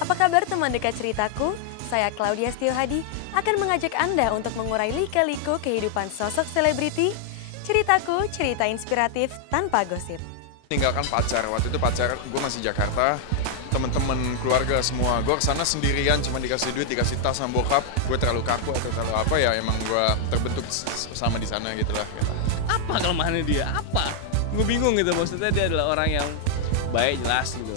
Apa kabar teman dekat ceritaku? Saya Claudia Setiohadi akan mengajak Anda untuk mengurai lika-liku kehidupan sosok selebriti. Ceritaku, cerita inspiratif tanpa gosip. Tinggalkan pacar, waktu itu pacar gue masih Jakarta, temen-temen keluarga semua. Gue kesana sendirian, cuma dikasih duit, dikasih tas sama bokap. Gue terlalu kaku atau terlalu apa ya, emang gue terbentuk sama di sana gitu lah. Apa kelemahannya dia? Apa? Gue bingung gitu, maksudnya dia adalah orang yang baik, jelas gitu.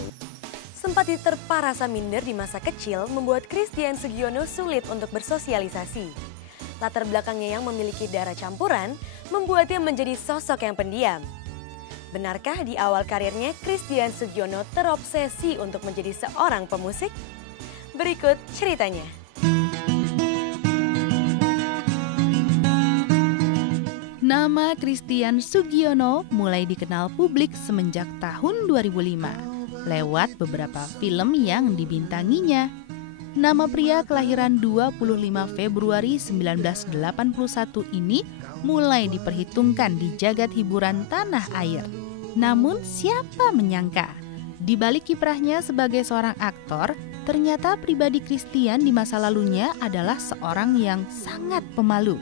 Sempat diterpa rasa minder di masa kecil membuat Christian Sugiono sulit untuk bersosialisasi. Latar belakangnya yang memiliki darah campuran membuatnya menjadi sosok yang pendiam. Benarkah di awal karirnya Christian Sugiono terobsesi untuk menjadi seorang pemusik? Berikut ceritanya. Nama Christian Sugiono mulai dikenal publik semenjak tahun 2005 lewat beberapa film yang dibintanginya. Nama pria kelahiran 25 Februari 1981 ini mulai diperhitungkan di jagat hiburan tanah air. Namun siapa menyangka, di balik kiprahnya sebagai seorang aktor, ternyata pribadi Christian di masa lalunya adalah seorang yang sangat pemalu.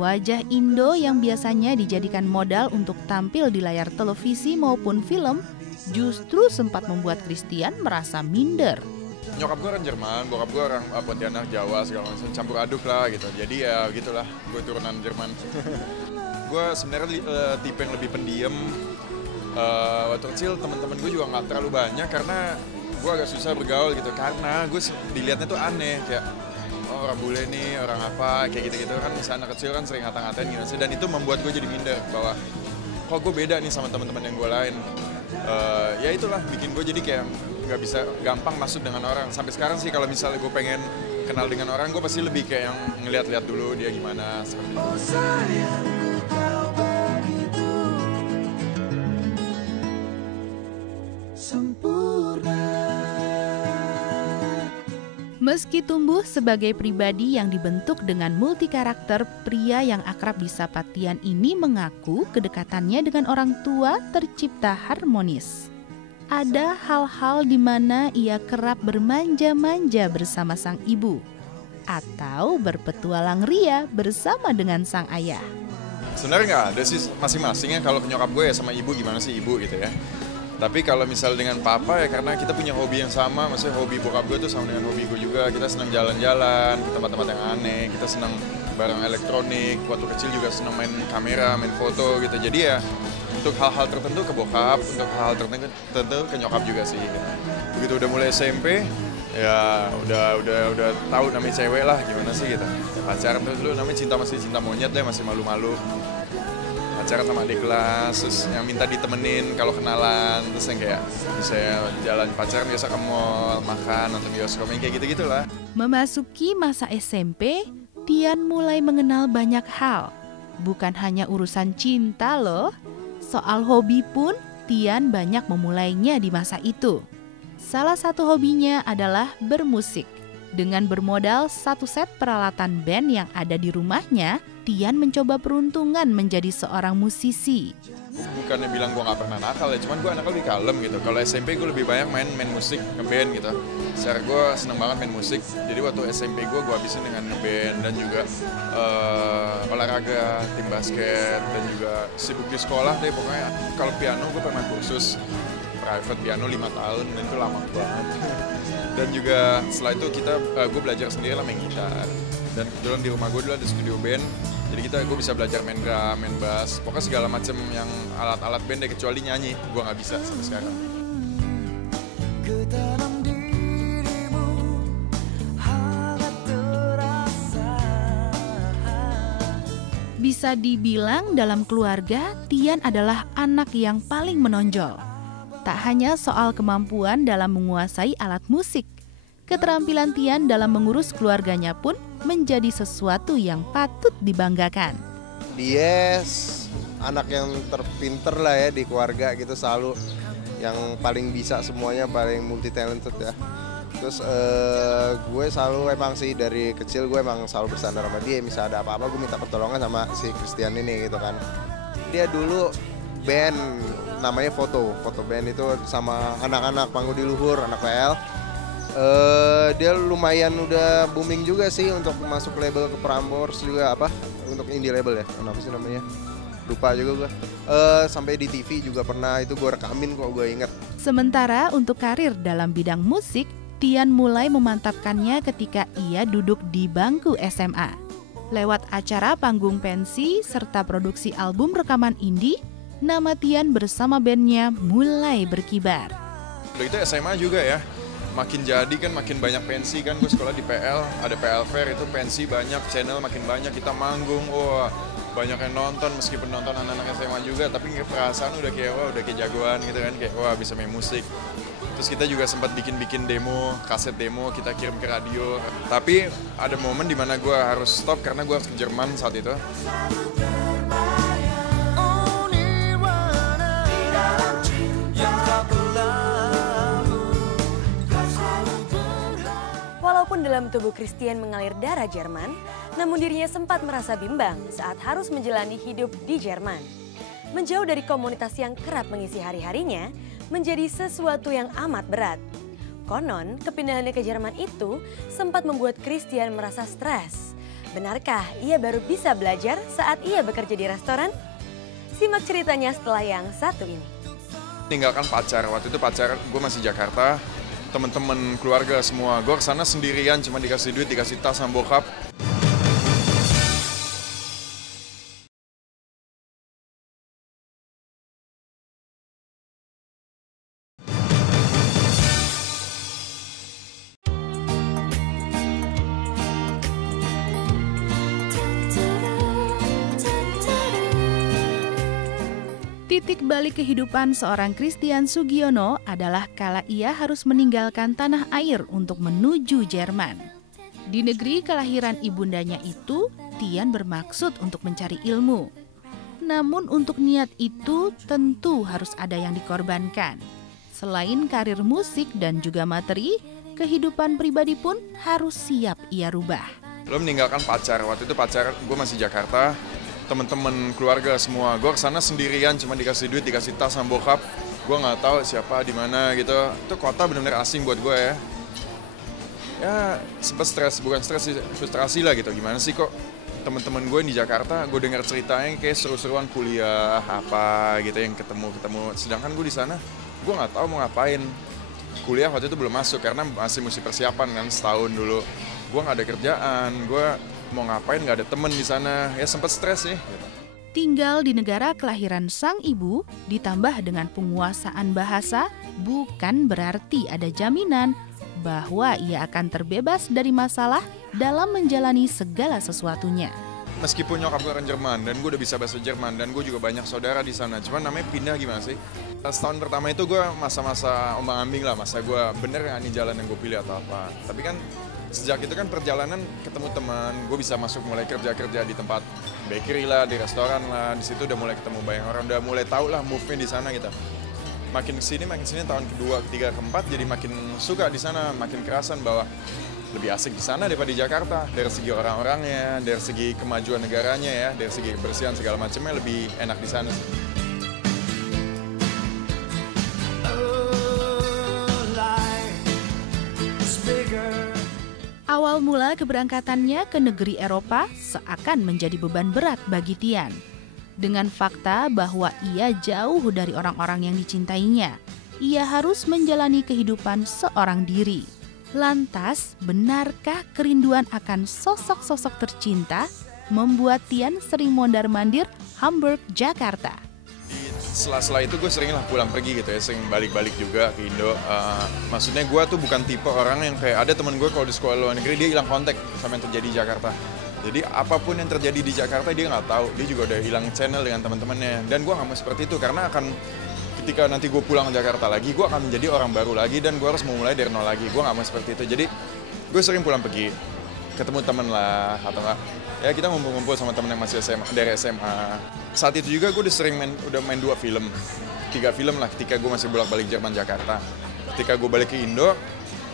Wajah Indo yang biasanya dijadikan modal untuk tampil di layar televisi maupun film, justru sempat membuat Christian merasa minder. Nyokap gue orang Jerman, bokap gue orang Pontianak, Jawa, segala macam, campur aduk lah gitu. Jadi ya gitulah, gue turunan Jerman. Gue sebenarnya tipe yang lebih pendiam. Waktu kecil teman-teman gue juga nggak terlalu banyak karena gue agak susah bergaul gitu. Karena gue dilihatnya tuh aneh, kayak oh, orang bule nih, orang apa, kayak gitu-gitu kan. Misalnya anak kecil kan sering ngata-ngatain gitu. Dan itu membuat gue jadi minder bahwa kok gue beda nih sama teman-teman yang gue lain. Ya itulah bikin gue jadi kayak nggak bisa gampang masuk dengan orang. Sampai sekarang sih kalau misalnya gue pengen kenal dengan orang, gue pasti lebih kayak yang ngeliat-liat dulu dia gimana seperti itu. Meski tumbuh sebagai pribadi yang dibentuk dengan multi karakter, pria yang akrab disapa Tian ini mengaku kedekatannya dengan orang tua tercipta harmonis. Ada hal-hal di mana ia kerap bermanja-manja bersama sang ibu, atau berpetualang ria bersama dengan sang ayah. Sebenarnya nggak ada sih masing-masingnya, kalau nyokap gue ya sama ibu gimana sih ibu gitu ya. Tapi kalau misal dengan papa ya karena kita punya hobi yang sama, maksudnya hobi bokap gue tuh sama dengan hobi gue juga. Kita senang jalan-jalan ke tempat-tempat yang aneh, kita senang barang elektronik, waktu kecil juga senang main kamera, main foto gitu. Jadi ya untuk hal-hal tertentu ke bokap, untuk hal-hal tertentu ke nyokap juga sih. Begitu udah mulai SMP, ya udah tahu namanya cewek lah gimana sih gitu. Ya, pacaran tuh dulu namanya masih cinta monyet deh, masih malu-malu. Pacaran sama adik kelas, terus yang minta ditemenin kalau kenalan, terus yang kayak bisa jalan pacaran biasa ke mall, makan, nonton bioskop, kayak gitu-gitulah. Memasuki masa SMP, Tian mulai mengenal banyak hal. Bukan hanya urusan cinta loh, soal hobi pun Tian banyak memulainya di masa itu. Salah satu hobinya adalah bermusik. Dengan bermodal satu set peralatan band yang ada di rumahnya, Tian mencoba peruntungan menjadi seorang musisi. Bukannya bilang gue gak pernah nakal ya, cuman gue anaknya lebih kalem gitu. Kalau SMP gue lebih banyak main musik, ngeband gitu. Secara gue seneng banget main musik, jadi waktu SMP gue habisin dengan ngeband dan juga olahraga, tim basket, dan juga sibuk di sekolah deh pokoknya. Kalau piano gue pernah kursus private piano 5 tahun, dan itu lama banget. Dan juga setelah itu gue belajar sendiri lah main gitar. Dan kebetulan di rumah gue dulu ada studio band, jadi gue bisa belajar main drum, main bass, pokoknya segala macem yang alat-alat band deh, kecuali nyanyi, gue nggak bisa sampai sekarang. Bisa dibilang dalam keluarga, Tian adalah anak yang paling menonjol. Tak hanya soal kemampuan dalam menguasai alat musik, keterampilan Tian dalam mengurus keluarganya pun menjadi sesuatu yang patut dibanggakan. Dia anak yang terpinter lah ya di keluarga gitu, selalu yang paling bisa semuanya, paling multi talented ya. Terus gue selalu emang sih dari kecil gue emang selalu bersandar sama dia. Misal ada apa-apa gue minta pertolongan sama si Christian ini gitu kan. Dia dulu band namanya Foto band itu sama anak-anak Panggung di Luhur, anak PL. dia lumayan udah booming juga sih untuk masuk label ke Prambors juga untuk indie label ya, apa sih namanya? Lupa juga gue. Sampai di TV juga pernah, itu gue rekamin kok, gue inget. Sementara untuk karir dalam bidang musik, Tian mulai memantapkannya ketika ia duduk di bangku SMA. Lewat acara panggung pensi serta produksi album rekaman indie, nama Tian bersama bandnya mulai berkibar. Udah itu SMA juga ya, makin jadi kan makin banyak pensi kan, gue sekolah di PL, ada PL Fair, itu pensi banyak, channel makin banyak, kita manggung, wah banyak yang nonton, meskipun nonton anak-anak SMA juga, tapi perasaan udah kayak jagoan gitu kan, kayak wah bisa main musik. Terus kita juga sempat bikin demo, kaset demo, kita kirim ke radio. Tapi ada momen dimana gue harus stop karena gue harus ke Jerman saat itu. Walaupun dalam tubuh Christian mengalir darah Jerman, namun dirinya sempat merasa bimbang saat harus menjalani hidup di Jerman. Menjauh dari komunitas yang kerap mengisi hari-harinya menjadi sesuatu yang amat berat. Konon, kepindahannya ke Jerman itu sempat membuat Christian merasa stres. Benarkah ia baru bisa belajar saat ia bekerja di restoran? Simak ceritanya setelah yang satu ini. Tinggalkan pacar, waktu itu pacar gue masih Jakarta. Teman-teman keluarga semua, gue kesana sendirian, cuma dikasih duit, dikasih tas sama bokap. Titik balik kehidupan seorang Christian Sugiono adalah kala ia harus meninggalkan tanah air untuk menuju Jerman. Di negeri kelahiran ibundanya itu, Tian bermaksud untuk mencari ilmu. Namun untuk niat itu tentu harus ada yang dikorbankan. Selain karir musik dan juga materi, kehidupan pribadi pun harus siap ia rubah. Lo meninggalkan pacar, waktu itu pacar gue masih Jakarta. Teman-teman keluarga semua, gue kesana sendirian, cuma dikasih duit, dikasih tas sama bokap. Gue nggak tahu siapa di mana gitu. Itu kota benar-benar asing buat gue ya. Ya sempat stres, bukan stres sih, frustrasi lah gitu. Gimana sih kok teman-teman gue di Jakarta, gue dengar ceritanya kayak seru-seruan kuliah apa gitu yang ketemu. Sedangkan gue di sana, gue nggak tahu mau ngapain. Kuliah waktu itu belum masuk karena masih mesti persiapan kan setahun dulu. Gue nggak ada kerjaan, gue mau ngapain, nggak ada temen di sana, ya sempat stres sih. Tinggal di negara kelahiran sang ibu, ditambah dengan penguasaan bahasa, bukan berarti ada jaminan bahwa ia akan terbebas dari masalah dalam menjalani segala sesuatunya. Meskipun nyokap gue orang Jerman, dan gue udah bisa bahasa Jerman, dan gue juga banyak saudara di sana, cuman namanya pindah gimana sih? Setahun pertama itu gue masa-masa ombang-ambing lah, masa gue bener nggak nih jalan yang gue pilih atau apa. Tapi kan sejak itu kan perjalanan ketemu teman, gue bisa masuk mulai kerja di tempat bakery lah, di restoran lah, di situ udah mulai ketemu banyak orang, udah mulai tahu lah move-nya di sana gitu. Makin kesini tahun kedua, ketiga, keempat jadi makin suka di sana, makin kerasan bahwa lebih asik di sana daripada di Jakarta. Dari segi orang-orangnya, dari segi kemajuan negaranya ya, dari segi kebersihan segala macamnya lebih enak di sana sih. Awal mula keberangkatannya ke negeri Eropa seakan menjadi beban berat bagi Tian. Dengan fakta bahwa ia jauh dari orang-orang yang dicintainya, ia harus menjalani kehidupan seorang diri. Lantas, benarkah kerinduan akan sosok-sosok tercinta membuat Tian sering mondar-mandir Hamburg, Jakarta? Setelah itu gue sering lah pulang pergi gitu ya, sering balik-balik juga ke Indo. Maksudnya gue tuh bukan tipe orang yang kayak ada teman gue kalau di sekolah luar negeri dia hilang kontak sama yang terjadi di Jakarta. Jadi apapun yang terjadi di Jakarta dia nggak tahu, dia juga udah hilang channel dengan teman-temannya. Dan gue nggak mau seperti itu karena akan ketika nanti gue pulang ke Jakarta lagi, gue akan menjadi orang baru lagi dan gue harus memulai dari nol lagi. Gue nggak mau seperti itu. Jadi gue sering pulang pergi, ketemu teman lah atau enggak. Ya kita ngumpul-ngumpul sama temen yang masih dari SMA. Saat itu juga gue udah main 2 film, 3 film lah ketika gue masih bolak-balik Jerman Jakarta. Ketika gue balik ke Indo,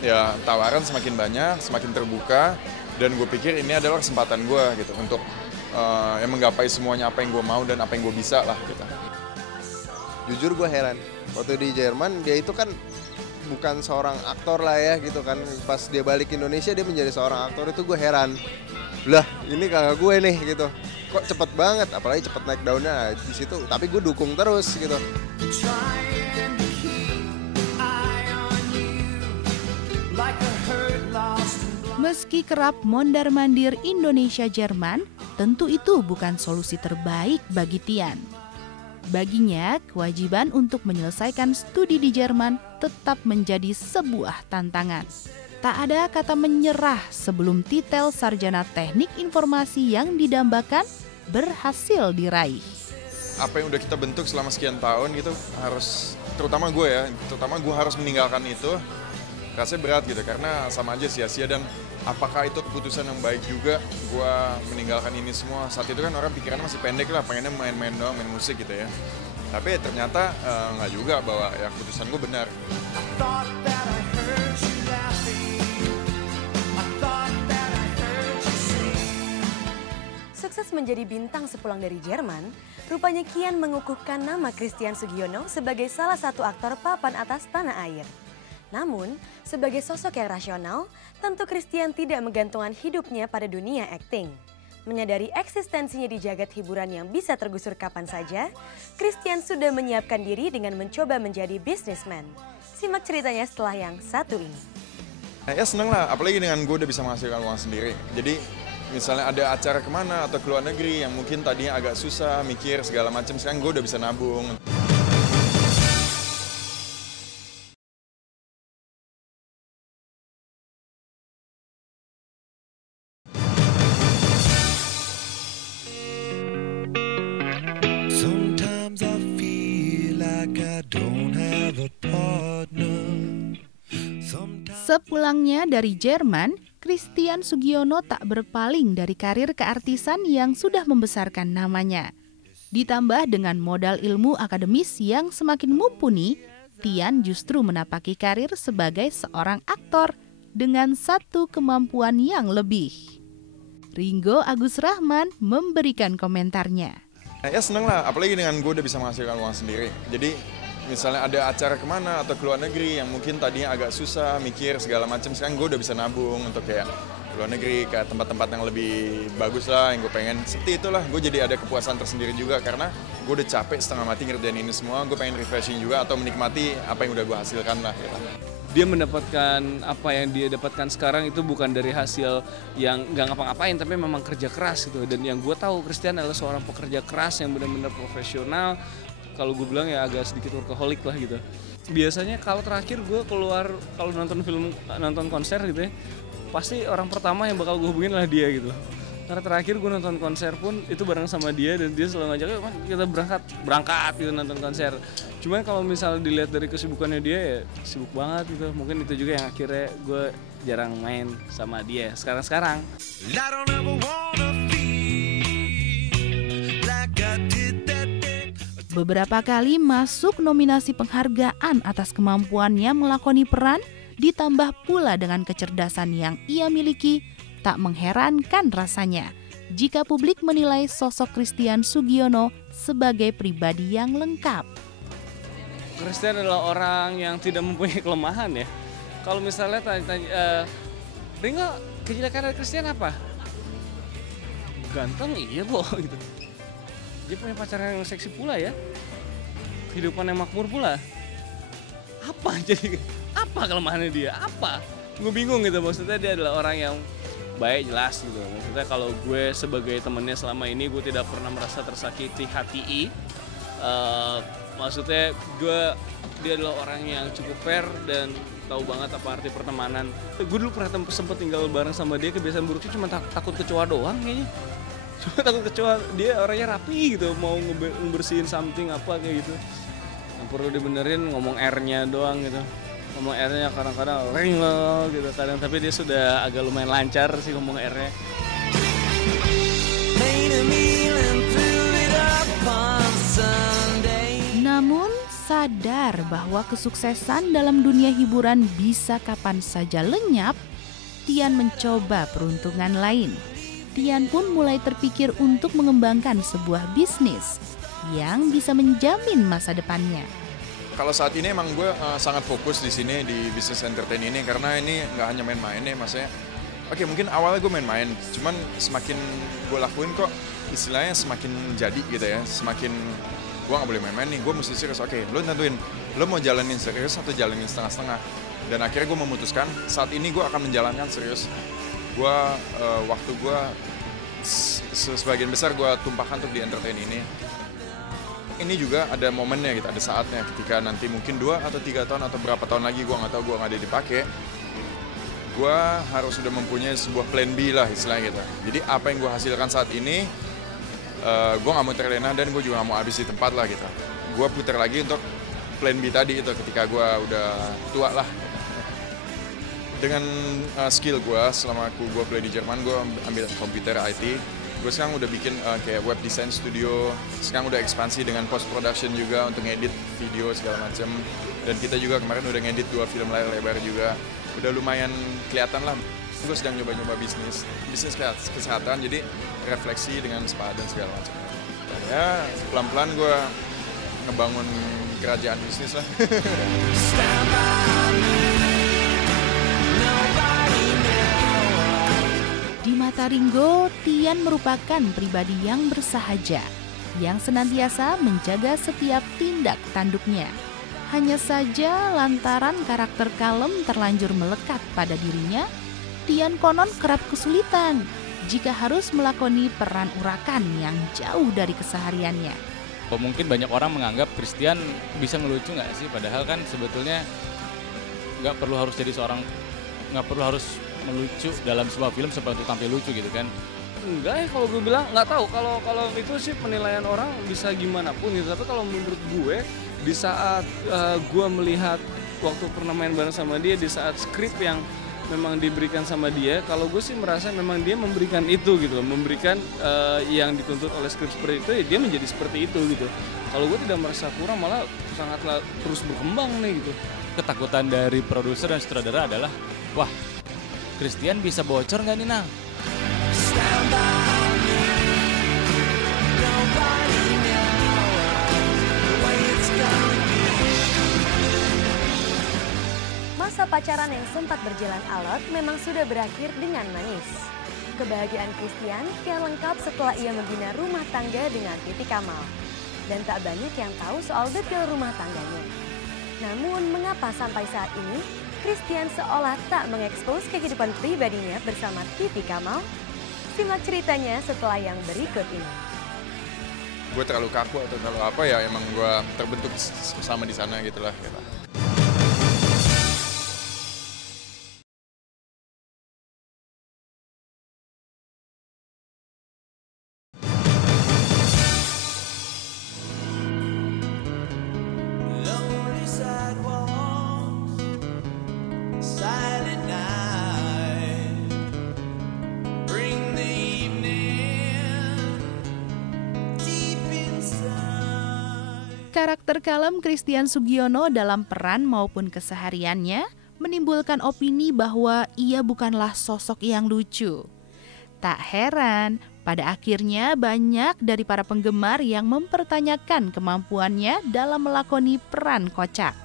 ya tawaran semakin banyak, semakin terbuka. Dan gue pikir ini adalah kesempatan gue gitu untuk menggapai semuanya apa yang gue mau dan apa yang gue bisa lah gitu. Jujur gue heran, waktu di Jerman dia itu kan bukan seorang aktor lah ya gitu kan. Pas dia balik ke Indonesia dia menjadi seorang aktor, itu gue heran. Lah ini kakak gue nih gitu. Kok cepet banget, apalagi cepet naik daunnya di situ. Tapi gue dukung terus gitu. Meski kerap mondar-mandir Indonesia-Jerman, tentu itu bukan solusi terbaik bagi Tian. Baginya, kewajiban untuk menyelesaikan studi di Jerman tetap menjadi sebuah tantangan. Tak ada kata menyerah sebelum titel sarjana teknik informasi yang didambakan berhasil diraih. Apa yang udah kita bentuk selama sekian tahun gitu harus, terutama gue harus meninggalkan itu. Rasanya berat gitu karena sama aja sia-sia, dan apakah itu keputusan yang baik juga gue meninggalkan ini semua. Saat itu kan orang pikirannya masih pendek lah, pengennya main-main doang, main musik gitu ya. Tapi ternyata nggak juga bahwa ya keputusan gue benar. Sukses menjadi bintang sepulang dari Jerman, rupanya kian mengukuhkan nama Christian Sugiono sebagai salah satu aktor papan atas tanah air. Namun, sebagai sosok yang rasional, tentu Christian tidak menggantungkan hidupnya pada dunia akting. Menyadari eksistensinya di jagat hiburan yang bisa tergusur kapan saja, Christian sudah menyiapkan diri dengan mencoba menjadi bisnismen. Simak ceritanya setelah yang satu ini. Ya seneng lah, apalagi dengan gue udah bisa menghasilkan uang sendiri. Jadi misalnya ada acara kemana atau ke luar negeri yang mungkin tadinya agak susah, mikir segala macam, sekarang gue udah bisa nabung. Sepulangnya dari Jerman, Christian Sugiono tak berpaling dari karir keartisan yang sudah membesarkan namanya. Ditambah dengan modal ilmu akademis yang semakin mumpuni, Tian justru menapaki karir sebagai seorang aktor dengan satu kemampuan yang lebih. Ringo Agus Rahman memberikan komentarnya. Ya seneng lah, apalagi dengan gue udah bisa menghasilkan uang sendiri. Jadi misalnya ada acara kemana atau ke luar negeri yang mungkin tadinya agak susah, mikir segala macam, sekarang gue udah bisa nabung untuk kayak ke luar negeri, ke tempat-tempat yang lebih bagus lah yang gue pengen. Seperti itulah, gue jadi ada kepuasan tersendiri juga karena gue udah capek setengah mati ngerjain ini semua, gue pengen refreshing juga atau menikmati apa yang udah gue hasilkan lah. Gitu. Dia mendapatkan apa yang dia dapatkan sekarang itu bukan dari hasil yang nggak ngapa-ngapain, tapi memang kerja keras gitu. Dan yang gue tahu Christian adalah seorang pekerja keras yang benar-benar profesional. Kalau gue bilang ya agak sedikit workaholic lah gitu. Biasanya kalau terakhir gue keluar, kalau nonton film, nonton konser gitu ya, pasti orang pertama yang bakal gue hubungin lah dia gitu. Karena terakhir gue nonton konser pun itu bareng sama dia dan dia selalu ngajak, kita berangkat gitu nonton konser. Cuman kalau misalnya dilihat dari kesibukannya dia ya sibuk banget gitu. Mungkin itu juga yang akhirnya gue jarang main sama dia sekarang-sekarang. Beberapa kali masuk nominasi penghargaan atas kemampuannya melakoni peran, ditambah pula dengan kecerdasan yang ia miliki, tak mengherankan rasanya jika publik menilai sosok Christian Sugiono sebagai pribadi yang lengkap. Christian adalah orang yang tidak mempunyai kelemahan ya. Kalau misalnya tanya, Ringo, kejelekan dari Christian apa? Ganteng iya boh gitu. Dia punya pacar yang seksi pula ya. Kehidupan yang makmur pula. Apa jadi? Apa kelemahannya dia? Apa? Gue bingung gitu. Maksudnya dia adalah orang yang baik, jelas gitu. Maksudnya kalau gue sebagai temennya selama ini gue tidak pernah merasa tersakiti hati. Maksudnya dia adalah orang yang cukup fair dan tahu banget apa arti pertemanan. Gue dulu pernah sempet tinggal bareng sama dia, kebiasaan buruknya cuma takut kecoa doang kayaknya. Cuma takut kecoa, dia orangnya rapi gitu, mau ngebersihin something apa kayak gitu. Yang perlu dibenerin ngomong R-nya doang gitu. Ngomong R-nya kadang-kadang Ringo gitu kadang, tapi dia sudah agak lumayan lancar sih ngomong R-nya. Namun sadar bahwa kesuksesan dalam dunia hiburan bisa kapan saja lenyap, Tian mencoba peruntungan lain. Tian pun mulai terpikir untuk mengembangkan sebuah bisnis yang bisa menjamin masa depannya. Kalau saat ini emang gue sangat fokus di sini di bisnis entertain ini karena ini nggak hanya main-main nih, maksudnya. Oke, mungkin awalnya gue main-main, cuman semakin gue lakuin kok istilahnya semakin jadi gitu ya, semakin gue nggak boleh main-main nih, gue mesti serius. Oke, lo tentuin, lo mau jalanin serius atau jalanin setengah-setengah. Dan akhirnya gue memutuskan saat ini gue akan menjalankan serius. Gue waktu gue sebagian besar gue tumpahkan untuk di entertain ini. Ini juga ada momennya gitu, ada saatnya ketika nanti mungkin 2 atau 3 tahun atau berapa tahun lagi gue nggak tahu, gue nggak ada dipakai. Gue harus sudah mempunyai sebuah plan B lah istilahnya gitu. Jadi apa yang gue hasilkan saat ini, gue gak mau terlena dan gue juga gak mau habis di tempat lah gitu. Gue putar lagi untuk plan B tadi itu ketika gue udah tua lah. Dengan skill gue selama gue play di Jerman, gue ambil komputer IT. Gue sekarang udah bikin kayak web design studio, sekarang udah ekspansi dengan post production juga untuk ngedit video segala macam. Dan kita juga kemarin udah ngedit 2 film layar lebar juga. Udah lumayan kelihatan lah. Gue sedang nyoba-nyoba bisnis kesehatan, jadi refleksi dengan spa dan segala macam. Dan ya pelan-pelan gue ngebangun kerajaan bisnis lah. Di mata Ringo, Tian merupakan pribadi yang bersahaja, yang senantiasa menjaga setiap tindak tanduknya. Hanya saja lantaran karakter kalem terlanjur melekat pada dirinya, Tian konon kerap kesulitan jika harus melakoni peran urakan yang jauh dari kesehariannya. Mungkin banyak orang menganggap Christian bisa ngelucu nggak sih? Padahal kan sebetulnya nggak perlu harus melucu dalam sebuah film supaya untuk tampil lucu gitu kan? Enggak ya, kalau gue bilang nggak tahu, kalau itu sih penilaian orang bisa gimana pun gitu. Tapi kalau menurut gue, di saat gue melihat waktu pernah main bareng sama dia, di saat skrip yang memang diberikan sama dia, kalau gue sih merasa memang dia memberikan itu gitu, memberikan yang dituntut oleh skrip seperti itu, ya dia menjadi seperti itu gitu. Kalau gue tidak merasa kurang, malah sangatlah terus berkembang nih gitu. Ketakutan dari produser dan sutradara adalah, wah, Christian bisa bocor nggak nih, Nang? Masa pacaran yang sempat berjalan alot memang sudah berakhir dengan manis. Kebahagiaan Christian kian lengkap setelah ia membina rumah tangga dengan Titi Kamal. Dan tak banyak yang tahu soal detail rumah tangganya. Namun mengapa sampai saat ini Christian seolah tak mengekspos kehidupan pribadinya bersama Titi Kamal? Simak ceritanya setelah yang berikut ini. Gue terlalu kaku atau terlalu apa ya, emang gue terbentuk sama di sana gitulah. Gitu. Karakter kalem Christian Sugiono dalam peran maupun kesehariannya menimbulkan opini bahwa ia bukanlah sosok yang lucu. Tak heran, pada akhirnya banyak dari para penggemar yang mempertanyakan kemampuannya dalam melakoni peran kocak.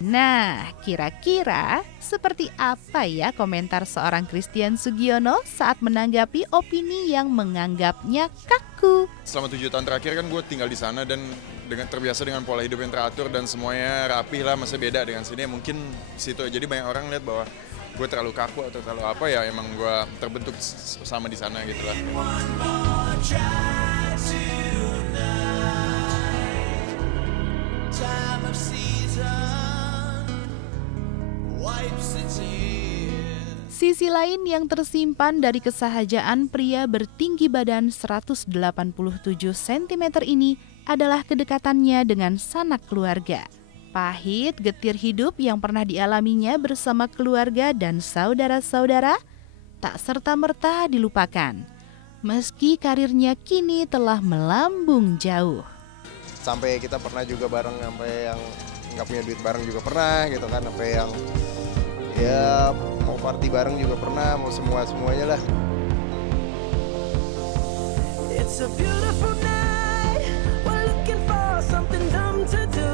Nah, kira-kira seperti apa ya komentar seorang Christian Sugiono saat menanggapi opini yang menganggapnya kaku? Selama 7 tahun terakhir kan gue tinggal di sana dan terbiasa dengan pola hidup yang teratur dan semuanya rapi lah, masih beda dengan sini mungkin situ. Jadi banyak orang lihat bahwa gue terlalu kaku atau terlalu apa ya, emang gue terbentuk sama di sana gitu lah. Sisi lain yang tersimpan dari kesahajaan pria bertinggi badan 187 cm ini adalah kedekatannya dengan sanak keluarga. Pahit getir hidup yang pernah dialaminya bersama keluarga dan saudara-saudara tak serta-merta dilupakan. Meski karirnya kini telah melambung jauh. Sampai kita pernah juga bareng, sampai yang nggak punya duit bareng juga pernah gitu kan, sampai yang ya mau party bareng juga pernah, mau semuanya lah. It's a beautiful night, we're looking for something dumb to do.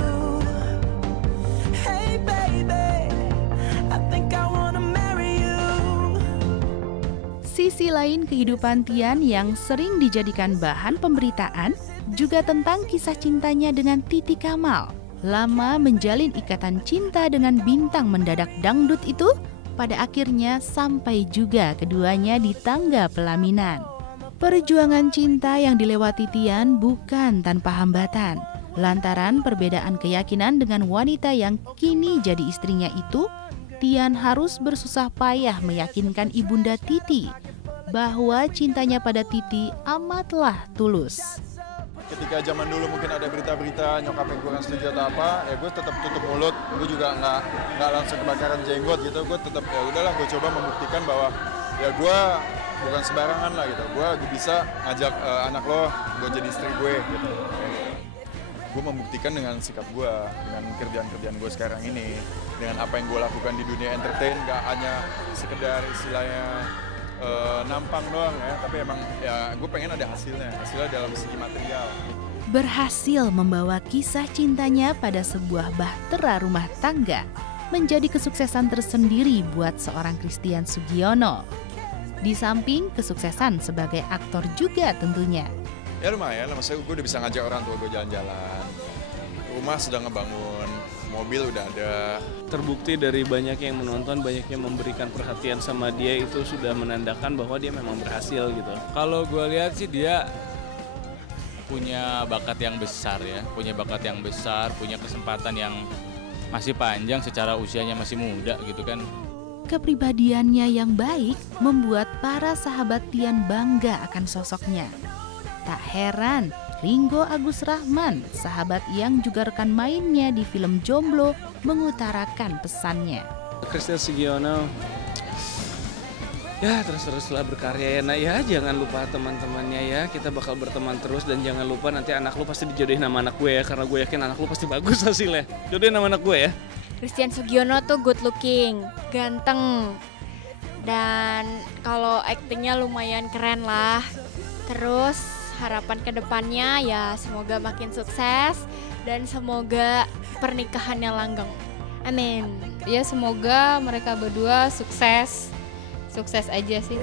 Sisi lain kehidupan Tian yang sering dijadikan bahan pemberitaan juga tentang kisah cintanya dengan Titi Kamal. Lama menjalin ikatan cinta dengan bintang mendadak dangdut itu, pada akhirnya sampai juga keduanya di tangga pelaminan. Perjuangan cinta yang dilewati Tian bukan tanpa hambatan. Lantaran perbedaan keyakinan dengan wanita yang kini jadi istrinya itu, Tian harus bersusah payah meyakinkan ibunda Titi bahwa cintanya pada Titi amatlah tulus. Ketika zaman dulu mungkin ada berita-berita nyokap yang kurang setuju atau apa, ya gue tetap tutup mulut, gue juga nggak langsung kebakaran jenggot gitu, gue tetap ya udahlah, gue coba membuktikan bahwa ya gue bukan sembarangan lah gitu, gue bisa ngajak anak lo buat jadi istri gue gitu. Gue membuktikan dengan sikap gue, dengan kerjaan-kerjaan gue sekarang ini, dengan apa yang gue lakukan di dunia entertain, gak hanya sekedar istilahnya nampang doang ya, tapi emang ya gue pengen ada hasilnya dalam segi material. Berhasil membawa kisah cintanya pada sebuah bahtera rumah tangga menjadi kesuksesan tersendiri buat seorang Christian Sugiono. Di samping kesuksesan sebagai aktor juga tentunya. Ya lumayan, maksudnya gue udah bisa ngajak orang tua gue jalan-jalan, rumah sedang ngebangun, mobil udah ada. Terbukti dari banyak yang menonton, banyak yang memberikan perhatian sama dia, itu sudah menandakan bahwa dia memang berhasil gitu. Kalau gue lihat sih dia punya bakat yang besar ya, punya kesempatan yang masih panjang secara usianya masih muda gitu kan. Kepribadiannya yang baik membuat para sahabat Tian bangga akan sosoknya. Tak heran Ringo Agus Rahman, sahabat yang juga rekan mainnya di film Jomblo, mengutarakan pesannya. Christian Sugiono, ya terus-teruslah berkarya ya nak ya, jangan lupa teman-temannya ya, kita bakal berteman terus dan jangan lupa nanti anak lu pasti dijodohin sama anak gue ya, karena gue yakin anak lu pasti bagus hasilnya, jodohin sama anak gue ya. Christian Sugiono tuh good looking, ganteng, dan kalau aktingnya lumayan keren lah. Terus harapan kedepannya ya semoga makin sukses dan semoga pernikahannya langgeng. Amin. Ya semoga mereka berdua sukses aja sih.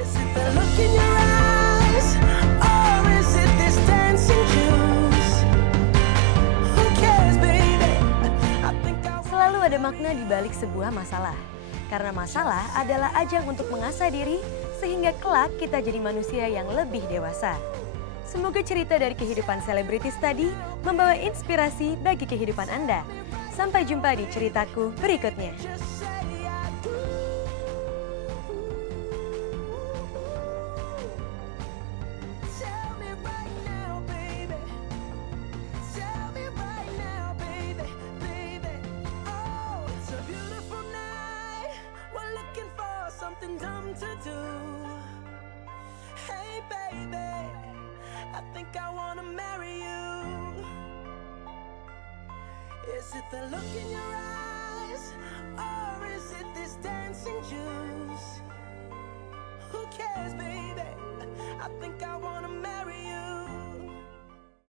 Selalu ada makna di balik sebuah masalah. Karena masalah adalah ajang untuk mengasah diri sehingga kelak kita jadi manusia yang lebih dewasa. Semoga cerita dari kehidupan selebritis tadi membawa inspirasi bagi kehidupan Anda. Sampai jumpa di ceritaku berikutnya. Is it the look in your eyes, or is it this dancing juice? Who cares, baby? I think I wanna marry you.